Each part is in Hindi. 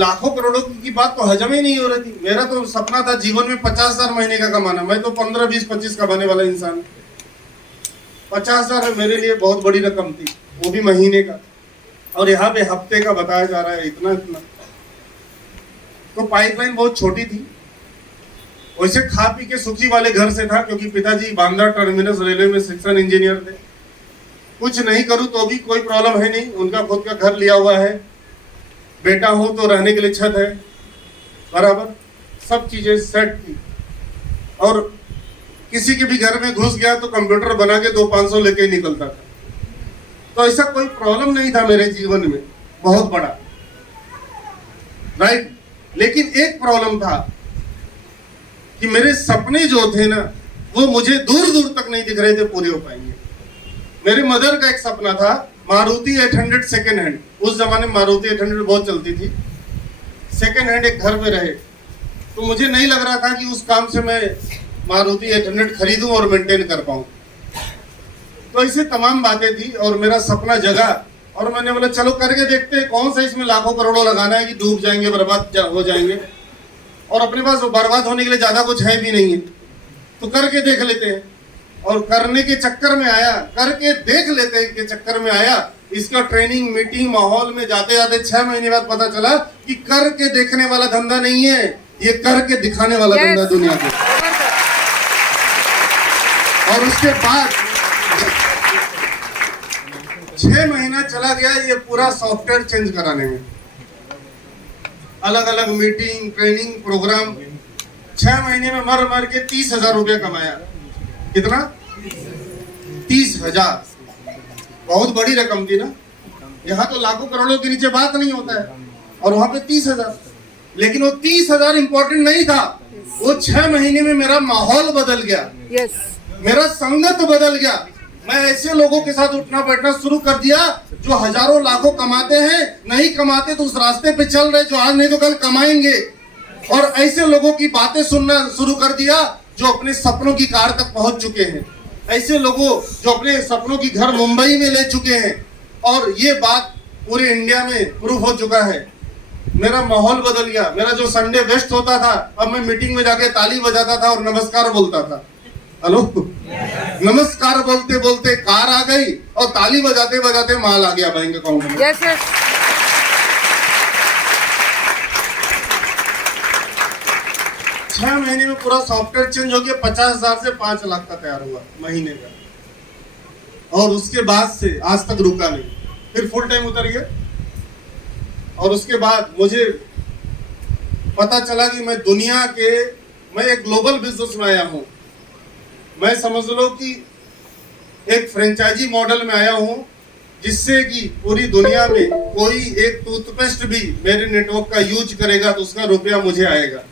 लाखों करोड़ों की बात तो हजम ही नहीं हो रही थी। मेरा तो सपना था जीवन में 50,000 महीने का कमाना। मैं तो 15, 20, 25 कमाने वाला इंसान। 50,000 मेरे लिए बहुत बड़ी रकम थी, वो भी महीने का। और यहाँ पे हफ्ते का बताया जा रहा है इतना इतना। तो पाइपलाइन बहुत छोटी थी। वैसे खा पी के सुखी वाले घर से था, क्योंकि पिताजी बांद्रा टर्मिनस रेलवे में सेक्शन इंजीनियर थे। कुछ नहीं करूं तो भी कोई प्रॉब्लम है नहीं, उनका खुद का घर लिया हुआ है, बेटा हो तो रहने के लिए छत है, बराबर सब चीजें सेट थी। और किसी के भी घर में घुस गया तो कंप्यूटर बना के 200-500 लेके ही निकलता था। तो ऐसा कोई प्रॉब्लम नहीं था मेरे जीवन में बहुत बड़ा, राइट। लेकिन एक प्रॉब्लम था कि मेरे सपने जो थे ना, वो मुझे दूर दूर तक नहीं दिख रहे थे पूरे हो पाएंगे। मेरे मदर का एक सपना था मारुति 800 सेकेंड हैंड। उस जमाने में मारुति 800 बहुत चलती थी। सेकेंड हैंड एक घर में रहे, तो मुझे नहीं लग रहा था कि उस काम से मैं मारुति 800 खरीदूं और मेंटेन कर पाऊं। तो ऐसे तमाम बातें थी और मेरा सपना जगा। और मैंने बोला चलो करके देखते हैं, कौन सा इसमें लाखों करोड़ों लगाना है कि डूब जाएंगे, बर्बाद हो जाएंगे, और अपने पास बर्बाद होने के लिए ज्यादा कुछ है भी नहीं है, तो करके देख लेते हैं। और करने के चक्कर में आया, करके देख लेते हैं के चक्कर में आया, इसका ट्रेनिंग मीटिंग माहौल में जाते जाते 6 महीने बाद पता चला कि करके देखने वाला धंधा नहीं है, ये करके दिखाने वाला धंधा दुनिया के। और उसके बाद 6 महीना चला गया ये पूरा सॉफ्टवेयर चेंज कराने में, अलग अलग मीटिंग ट्रेनिंग प्रोग्राम। 6 महीने में मर मर के 30,000 रुपया कमाया। कितना? 30,000। बहुत बड़ी रकम थी ना। यहाँ तो लाखों करोड़ों के नीचे बात नहीं होता है, और वहां पे 30,000। लेकिन वो 30,000 इंपॉर्टेंट नहीं था। वो 6 महीने में मेरा माहौल बदल गया, मेरा संगत बदल गया। मैं ऐसे लोगों के साथ उठना बैठना शुरू कर दिया जो हजारों लाखों कमाते हैं, नहीं कमाते तो उस रास्ते पे चल रहे, जो आज नहीं तो कल कमाएंगे। और ऐसे लोगों की बातें सुनना शुरू कर दिया जो अपने सपनों की कार तक पहुंच चुके हैं, ऐसे लोगों जो अपने सपनों की घर मुंबई में ले चुके हैं। और ये बात पूरे इंडिया में प्रूफ हो चुका है। मेरा माहौल बदल गया। मेरा जो संडे वेस्ट होता था, अब मैं मीटिंग में जाके ताली बजाता था और नमस्कार बोलता था। हेलो, नमस्कार बोलते बोलते कार आ गई और ताली बजाते बजाते माल आ गया बैंक अकाउंट में। Yes, yes. 6 महीने में पूरा सॉफ्टवेयर चेंज हो गया। 50,000 से 5 लाख का तैयार हुआ महीने का। और उसके बाद से आज तक रुका नहीं, फिर फुल टाइम उतर गया। और उसके बाद मुझे पता चला कि मैं एक ग्लोबल बिजनेस में आया हूँ। मैं समझ लो कि एक फ्रेंचाइजी मॉडल में आया हूँ, जिससे कि पूरी दुनिया में कोई एक टूथपेस्ट भी मेरे नेटवर्क का यूज करेगा तो उसका रुपया मुझे आएगा।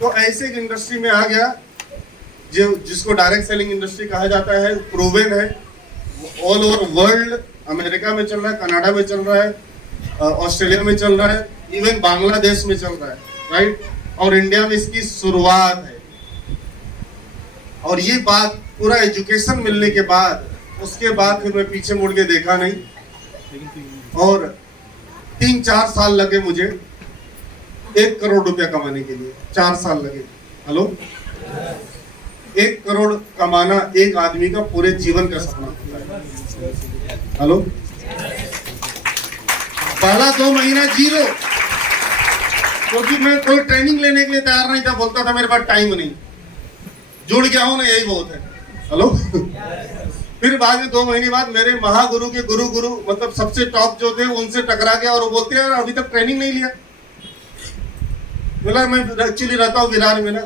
तो ऐसे एक इंडस्ट्री में आ गया जो जिसको डायरेक्ट सेलिंग इंडस्ट्री कहा जाता है। प्रूवन है, ऑल ओवर वर्ल्ड। अमेरिका में चल रहा है, कनाडा में चल रहा है, ऑस्ट्रेलिया में चल रहा है, इवन बांग्लादेश में चल रहा है, राइट। और इंडिया में इसकी शुरुआत है। और ये बात पूरा एजुकेशन मिलने के बाद, उसके बाद फिर मैं पीछे मुड़ के देखा नहीं। और 3-4 साल लगे मुझे 1 करोड़ रुपया कमाने के लिए। 4 साल लगे। हेलो, 1 करोड़ कमाना एक आदमी का पूरे जीवन का सपना होता है। हेलो, पहला 2 महीना जीरो, क्योंकि मैं कोई ट्रेनिंग लेने के लिए तैयार नहीं था। बोलता था मेरे पास टाइम नहीं, जुड़ गया हूं ना, यही बहुत है। हेलो। फिर बाद में 2 महीने बाद मेरे महागुरु के गुरु मतलब सबसे टॉप जो थे उनसे टकरा गया। और वो बोलते हैं अभी तक ट्रेनिंग नहीं लिया। बोला मैं एक्चुअली रहता हूँ विरार में ना,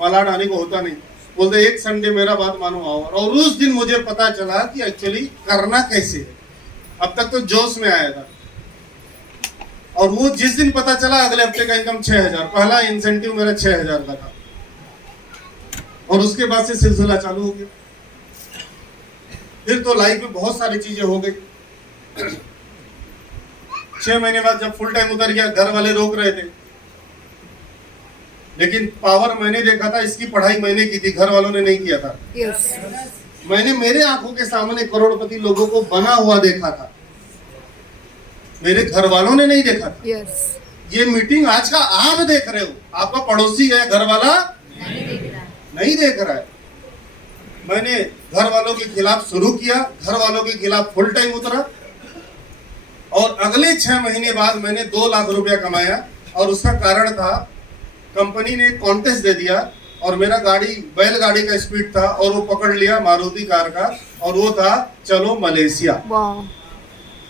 मालाड आने को होता नहीं। बोलते एक संडे मेरा बात मानो आओ। और उस दिन मुझे पता चला कि एक्चुअली करना कैसे है। अब तक तो जोश में आया था, और वो जिस दिन पता चला अगले हफ्ते का इनकम 6,000। पहला इंसेंटिव मेरा 6,000 का था। और उसके बाद से सिलसिला चालू हो गया। फिर तो लाइफ में बहुत सारी चीजें हो गई। 6 महीने बाद जब फुल टाइम उतर गया, घर वाले रोक रहे थे, लेकिन पावर मैंने देखा था। इसकी पढ़ाई मैंने की थी, घर वालों ने नहीं किया था। Yes. मैंने मेरे आंखों के सामने करोड़पति लोगों को बना हुआ देखा था। मेरे घर वालों ने नहीं देखा था। Yes. ये मीटिंग आज का आप देख रहे हो, आपका पड़ोसी है, घर वाला नहीं देख रहा है। मैंने घर वालों के खिलाफ शुरू किया, घर वालों के खिलाफ फुल टाइम उतरा और अगले 6 महीने बाद मैंने 2 लाख रुपया कमाया। और उसका कारण था, कंपनी ने कॉन्टेस्ट दे दिया और मेरा गाड़ी बैलगाड़ी का स्पीड था और वो पकड़ लिया मारुति कार का, और वो था चलो मलेशिया। Wow.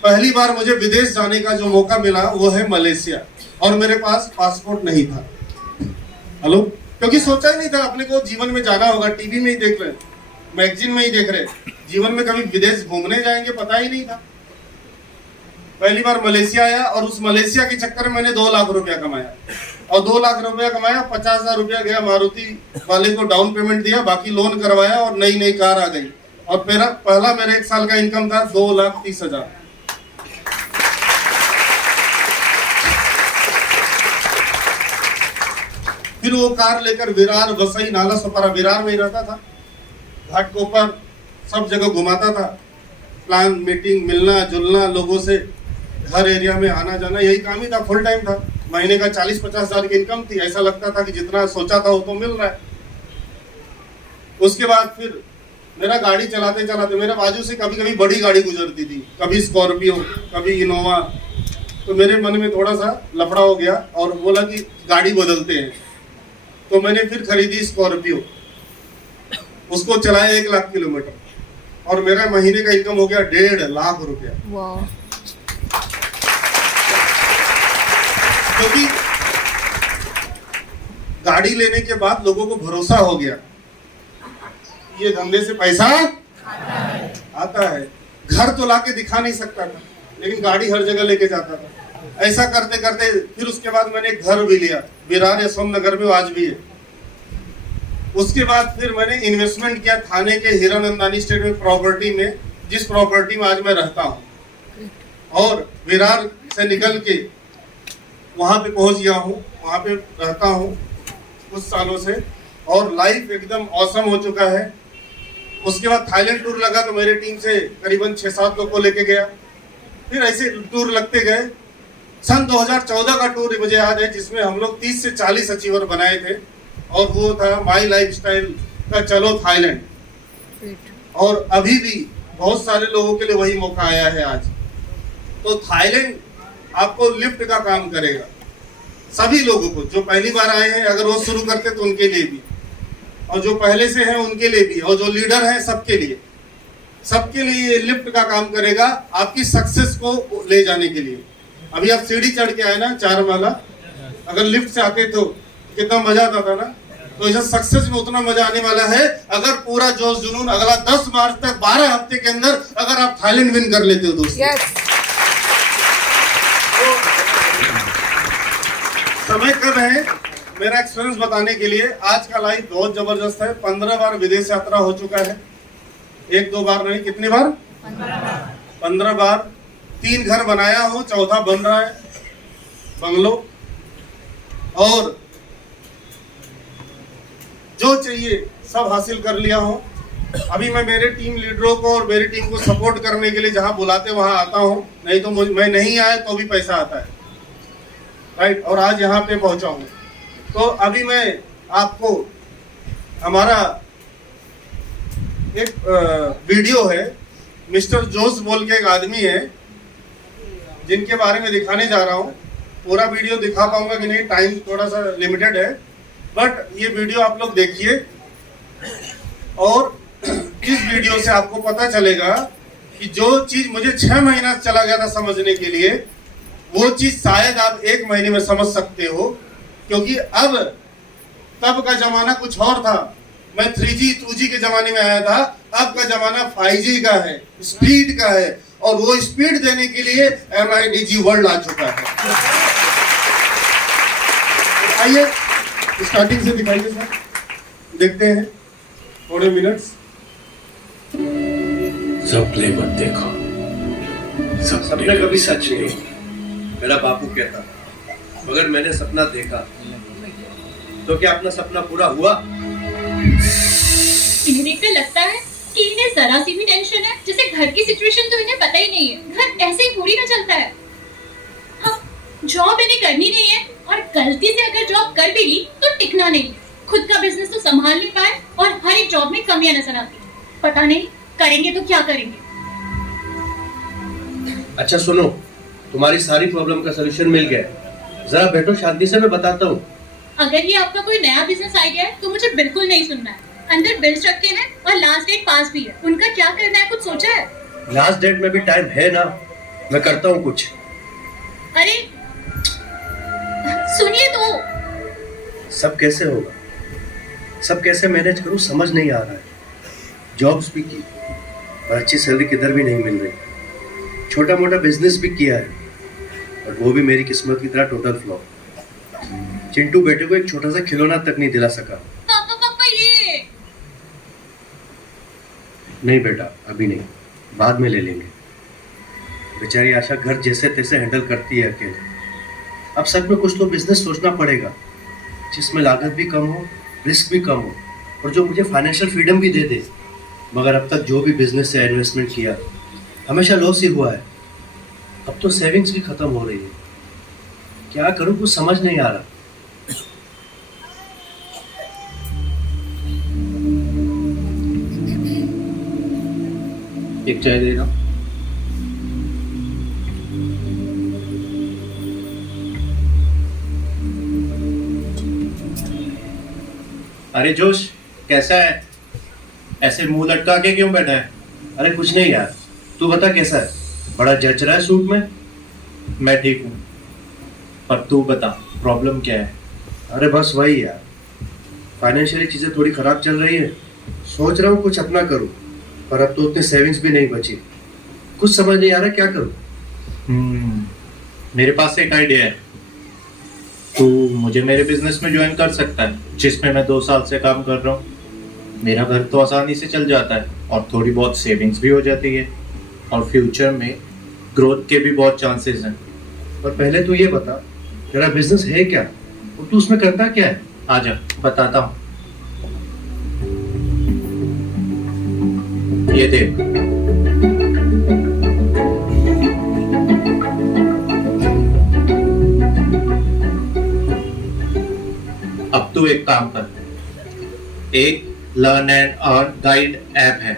पहली बार मुझे विदेश जाने का जो मौका मिला वो है मलेशिया, और मेरे पास पासपोर्ट नहीं था। हेलो, क्योंकि सोचा ही नहीं था अपने को जीवन में जाना होगा। टीवी में ही देख रहे, मैगजीन में ही देख रहे, जीवन में कभी विदेश घूमने जाएंगे पता ही नहीं था। पहली बार मलेशिया आया और उस मलेशिया के चक्कर में मैंने 2 लाख रुपया कमाया, और 2 लाख रुपया कमाया, 50,000 रुपया गया मारुति वाले को डाउन पेमेंट दिया, बाकी लोन करवाया और नई नई कार आ गई। और पहला मेरा 1 साल का इनकम था 2,30,000। फिर वो कार लेकर विरार, वसई, नाला सोपारा, विरार में ही रहता था, घाटकोपर सब जगह घुमाता था। प्लान, मीटिंग, मिलना जुलना, लोगों से हर एरिया में आना जाना, यही काम ही था, फुल टाइम था। महीने का 40-50 हजार की इनकम थी। ऐसा लगता था कि जितना सोचा था वो तो मिल रहा है। उसके बाद फिर मेरा गाड़ी चलाते चलाते मेरे बाजू से कभी कभी बड़ी गाड़ी गुजरती थी, कभी स्कॉर्पियो, कभी इनोवा। तो मेरे मन में थोड़ा सा लफड़ा हो गया और बोला कि गाड़ी बदलते हैं। तो मैंने फिर खरीदी स्कॉर्पियो, उसको चलाया 1 लाख किलोमीटर और मेरा महीने का इनकम हो गया 1.5 लाख रुपया। Wow. क्योंकि गाड़ी लेने के बाद लोगों को भरोसा हो गया, ये धंधे से पैसा आता है। घर तो लाके दिखा नहीं सकता था, लेकिन गाड़ी हर जगह लेके जाता था। ऐसा करते करते फिर उसके बाद मैंने एक घर भी लिया, विरार यशवंत नगर में, आज भी है। उसके बाद फिर मैंने इन्वेस्टमेंट किया थाने के हीरानंदानी स्टेट में प्रॉपर्टी में, जिस प्रॉपर्टी में आज मैं रहता हूँ। और विरार से निकल के वहाँ पे पहुँच गया हूँ, वहाँ पे रहता हूँ कुछ सालों से, और लाइफ एकदम ऑसम हो चुका है। उसके बाद थाईलैंड टूर लगा तो मेरे टीम से करीबन 6-7 लोग को लेके गया। फिर ऐसे टूर लगते गए। सन 2014 का टूर मुझे याद है, जिसमें हम लोग 30 से 40 अचीवर बनाए थे, और वो था माई लाइफस्टाइल का चलो थाईलैंड। और अभी भी बहुत सारे लोगों के लिए वही मौका आया है आज। तो थाईलैंड आपको लिफ्ट का काम करेगा, सभी लोगों को जो पहली बार आए हैं, अगर वो शुरू करते तो उनके लिए भी, और जो पहले से हैं उनके लिए भी, और जो लीडर हैं सबके लिए ये लिफ्ट का काम करेगा, आपकी सक्सेस को ले जाने के लिए। अभी आप सीढ़ी चढ़ के आए ना 4 माला, अगर लिफ्ट से आते तो कितना मजा आता था ना। तो इस सक्सेस में उतना मजा आने वाला है अगर पूरा जोश जुनून अगला 10 मार्च तक 12 हफ्ते के अंदर अगर आप थाईलैंड विन कर लेते हो दोस्तों। Yes. समय कब है मेरा एक्सपीरियंस बताने के लिए। आज का लाइफ बहुत जबरदस्त है। 15 बार विदेश यात्रा हो चुका है, 1-2 बार नहीं, कितनी बार? 15 बार। 3 घर बनाया हूँ, 4था बन रहा है, बंगलो। और जो चाहिए सब हासिल कर लिया हूँ। अभी मैं मेरे टीम लीडरों को और मेरी टीम को सपोर्ट करने के लिए जहाँ बुलाते वहाँ आता हूँ, नहीं तो मैं नहीं आया तो भी पैसा आता है, राइट। और आज यहाँ पे पहुँचा हूँ। तो अभी मैं आपको हमारा एक वीडियो है, मिस्टर जोस बोल के एक आदमी है जिनके बारे में दिखाने जा रहा हूँ। पूरा वीडियो दिखा पाऊंगा कि नहीं, टाइम थोड़ा सा लिमिटेड है, बट ये वीडियो आप लोग देखिए और इस वीडियो से आपको पता चलेगा कि जो चीज मुझे 6 महीना चला गया था समझने के लिए, वो चीज शायद आप 1 महीने में समझ सकते हो। क्योंकि अब तब का जमाना कुछ और था। मैं 3G 2G के जमाने में आया था, अब का जमाना 5G का है, स्पीड का है, और वो स्पीड देने के लिए MIDG वर्ल्ड आ चुका है। आइए स्टार्टिंग से दिखाइए सर, देखते हैं थोड़े मिनट्स। सपने मत देखो, सपने कभी सच नहीं, मेरा बापू कहता था। मगर मैंने सपना देखा, तो क्या अपना सपना पूरा हुआ? इन्हें देखकर लगता है कि इन्हें जरा सी भी टेंशन है, जैसे घर की सिचुएशन तो इन्हें पता ही नहीं है। घर ऐसे ही थोड़ी ना चलता है। जॉब इन्हें करनी नहीं है और गलती से अगर जॉब कर भी ली तो टिकना नहीं। खुद का बिजनेस तो संभाल नहीं पाए और हर एक जॉब में कमियां नजर आती है। पता नहीं करेंगे तो क्या करेंगे। अच्छा सुनो, तुम्हारी सारी प्रॉब्लम का सलूशन मिल गया। जरा बैठो शांति से, मैं बताता हूँ। अगर ये आपका कोई नया बिजनेस आइडिया है तो मुझे बिल्कुल नहीं सुनना है। अंदर बिल्स रखे हैं और लास्ट डेट पास भी है। उनका क्या करना है, कुछ सोचा है? लास्ट डेट में भी टाइम है ना, मैं करता हूँ कुछ। अरे सुनिए तो। सब कैसे होगा, सब कैसे मैनेज करूँ समझ नहीं आ रहा है। जॉब्स भी की और अच्छी सैलरी किधर भी नहीं मिल रही। छोटा मोटा बिजनेस भी किया है और वो भी मेरी किस्मत की तरह टोटल फ्लॉप। चिंटू बेटे को एक छोटा सा खिलौना तक नहीं दिला सका। पापा पापा ये नहीं बेटा, अभी नहीं, बाद में ले लेंगे। बेचारी आशा घर जैसे तैसे हैंडल करती है अकेले। अब सच में कुछ तो बिजनेस सोचना पड़ेगा जिसमें लागत भी कम हो, रिस्क भी कम हो और जो मुझे फाइनेंशियल फ्रीडम भी दे दे। मगर अब तक जो भी बिजनेस से इन्वेस्टमेंट किया हमेशा लॉस ही हुआ है। अब तो सेविंग्स भी खत्म हो रही है। क्या करूं, कुछ समझ नहीं आ रहा। एक चाय दे रहा हूं। अरे जोश, कैसा है? ऐसे मुंह लटका के क्यों बैठा है? अरे कुछ नहीं यार, तू बता कैसा है? बड़ा जच रहा है सूट में। मैं ठीक हूँ, पर तू बता प्रॉब्लम क्या है? अरे बस वही यार, फाइनेंशियली चीजें थोड़ी खराब चल रही है। सोच रहा हूँ कुछ अपना करूँ, पर अब तो उतने सेविंग्स भी नहीं बची। कुछ समझ नहीं आ रहा क्या करूँ। मेरे पास एक आइडिया है। तू मुझे मेरे बिजनेस में ज्वाइन कर सकता है, जिसमें मैं 2 साल से काम कर रहा हूँ। मेरा घर तो आसानी से चल जाता है और थोड़ी बहुत सेविंग्स भी हो जाती है और फ्यूचर में ग्रोथ के भी बहुत चांसेस हैं। पर पहले तू ये बता, तेरा बिजनेस है क्या और तू उसमें करता क्या है? आजा बताता हूँ। ये देख, अब तू एक काम कर। एक learn and earn guide app है,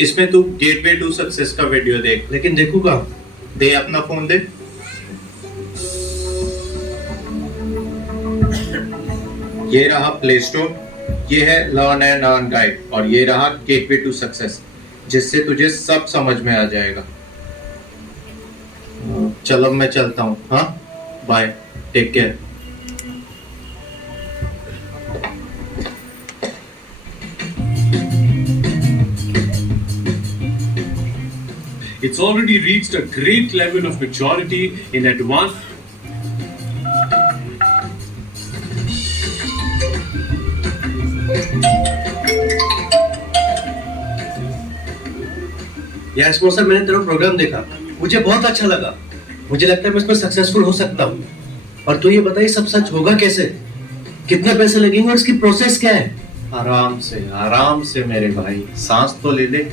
इसमें तू गेटवे टू सक्सेस का वीडियो देख। लेकिन देखू कहाँ? दे अपना फोन दे। ये रहा प्ले स्टोर, ये है लर्न एंड अर्न गाइड और ये रहा गेटवे टू सक्सेस, जिससे तुझे सब समझ में आ जाएगा। चल अब मैं चलता हूँ। हाँ bye, take care. It's already reached a great level of maturity in advanced. Yes sir, मैंने तेरा प्रोग्राम देखा, मुझे बहुत अच्छा लगा। मुझे लगता है मैं इसमें सक्सेसफुल हो सकता हूँ। और तू ये बताइए सब सच होगा कैसे? कितने पैसे लगेंगे और इसकी प्रोसेस क्या है? आराम से मेरे भाई, सांस तो ले ले।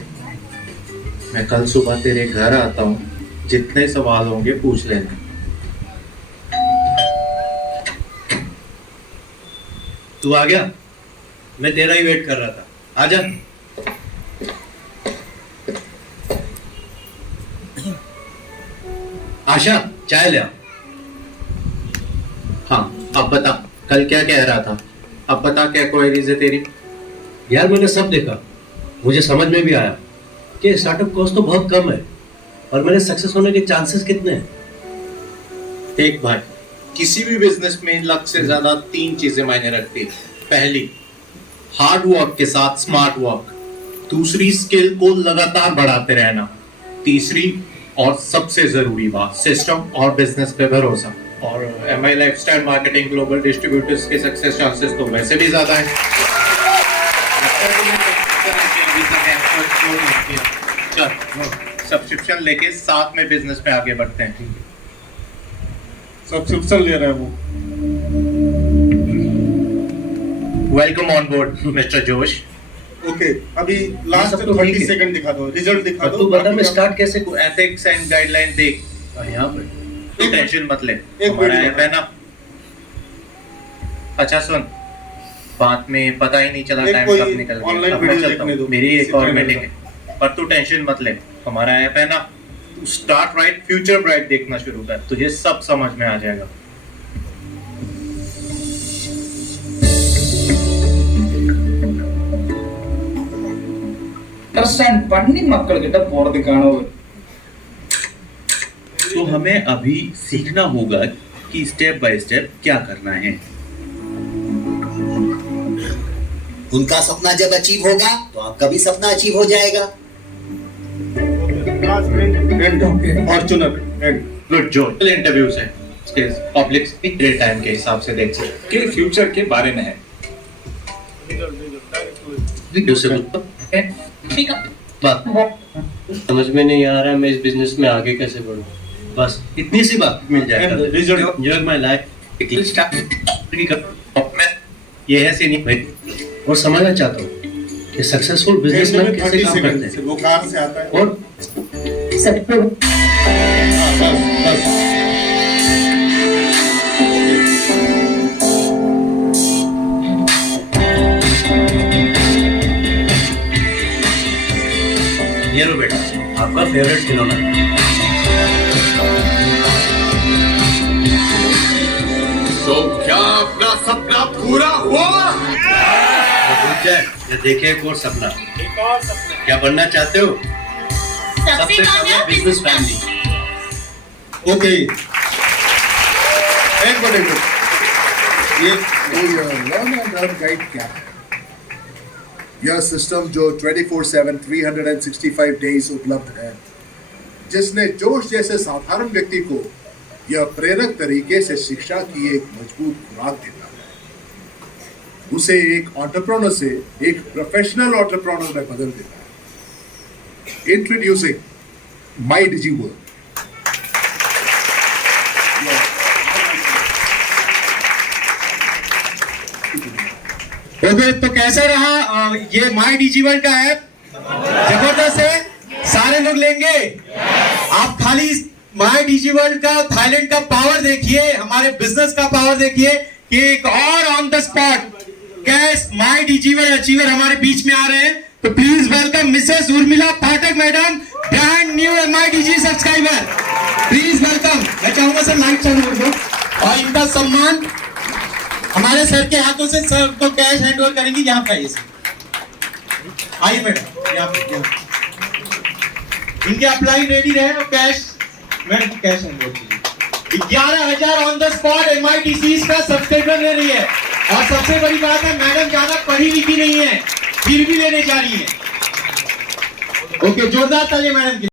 मैं कल सुबह तेरे घर आता हूँ, जितने सवाल होंगे पूछ लेना। तू आ गया? मैं तेरा ही वेट कर रहा था। आजा। आशा, चाय ले आ। हाँ अब बता, कल क्या कह रहा था? अब बता क्या क्वेरीज है तेरी? यार मैंने सब देखा, मुझे समझ में भी आया कि स्टार्टअप कॉस्ट तो बहुत कम है और मेरे सक्सेस होने के चांसेस कितने हैं। देख भाई, किसी भी बिजनेस में लक से ज्यादा 3 चीजें मायने रखती है। पहली, हार्ड वर्क के साथ स्मार्ट वर्क। दूसरी, स्किल को लगातार बढ़ाते रहना। तीसरी और सबसे जरूरी बात, सिस्टम और बिजनेस पे भरोसा। और MI lifestyle marketing global distributors के सक्सेस चांसेस तो वैसे भी ज्यादा है। चल सब्सक्रिप्शन लेके साथ में बिजनेस पे आगे बढ़ते हैं। सब्सक्रिप्शन ले रहे हैं वो। वेलकम ऑन बोर्ड मिस्टर जोश। ओके, अभी लास्ट सब तो ठीक 30 है। सेकंड दिखा दो, रिजल्ट दिखा तू दो। बता मैं स्टार्ट कैसे? एथिक्स एंड गाइडलाइन देख। यहाँ पर तू टेंशन मत ले, एक हमारा मिनट ऐप है ना। अच्छा सुन, बाद में पता ही नहीं चला एक टाइम कोई कब निकल online गया। अब मैं वीडियो चलता देखने हूँ, दो, मेरी एक किसी और channel मीटिंग है, पर तू टेंशन मत ले, हमारा ऐप है ना। तू स्टार्ट राइट फ्यूचर ब्राइट देखना शुरू कर, तुझे सब समझ में आ जाएगा। அண்டர்ஸ்டாண்ட் பண்ணி மக்கள் கிட்ட போறதுக்கான ஒரு तो हमें अभी सीखना होगा कि स्टेप बाय स्टेप क्या करना है। उनका सपना जब अचीव होगा तो आपका भी सपना अचीव हो जाएगा। फॉर्चूनर एंड गुड जो इंटरव्यू से पब्लिक तेरे टाइम के हिसाब से देख सकते के फ्यूचर के बारे में है। वीडियो से बात समझ में नहीं आ रहा मैं इस बिजनेस में आगे कैसे बढ़ूं। बस इतनी सी बात मिल जाएगा। Result Enjoy my life। ये है सीनी भाई, और समझना चाहता हूँ कि सक्सेसफुल बिजनेसमैन कैसे काम करते हैं। वो कार से आता है और बस ये लो बेटा, आपका फेवरेट खिलौना। तो क्या अपना सपना पूरा हुआ? ये देखिए एक और सपना। क्या बनना चाहते हो? सबसे कामयाब बिजनेस फैमिली। ओके एक मिनट ये तो यह लर्न एंड अर्न गाइड क्या है? यह सिस्टम जो 24/7 365 डेज उपलब्ध है, जिसने जोश जैसे साधारण व्यक्ति को यह प्रेरक तरीके से शिक्षा की एक मजबूत खुराक देता है, उसे एक एंटरप्रेन्योर से एक प्रोफेशनल एंटरप्रेन्योर में बदल देता है। इंट्रोड्यूसिंग माई डिजी वर्ल्ड। ओके तो कैसा रहा ये माई डिजीवर्ल्ड का ऐप? जबरदस्त है, सारे लोग लेंगे। आप खाली माई डिजीवर्ल्ड का थाईलैंड का पावर देखिए, हमारे बिजनेस का पावर देखिए कि एक और on the spot cash my DigiWorld achiever हमारे बीच में आ रहे हैं। तो please welcome Mrs Urmila Pathak madam, brand new my Digi subscriber. Please welcome. मैं चाहूंगा सर लाइक चालू कर दो और इनका सम्मान हमारे सर के हाथों से सर को कैश हैंड ओवर करेंगे। यहाँ पे आइए सर, आइए मैडम यहाँ पे। इनके अप्लाई रेडी रहे और कैश मैडम को कैश हैंड ओवर कीजिए। 11,000 ऑन द स्पॉट MIDCs का सब्सक्राइबर ले रही है, और सबसे बड़ी बात है मैडम ज्यादा पढ़ी लिखी नहीं है, फिर भी लेने जा रही है। ओके, जोरदार तालियां मैडम की।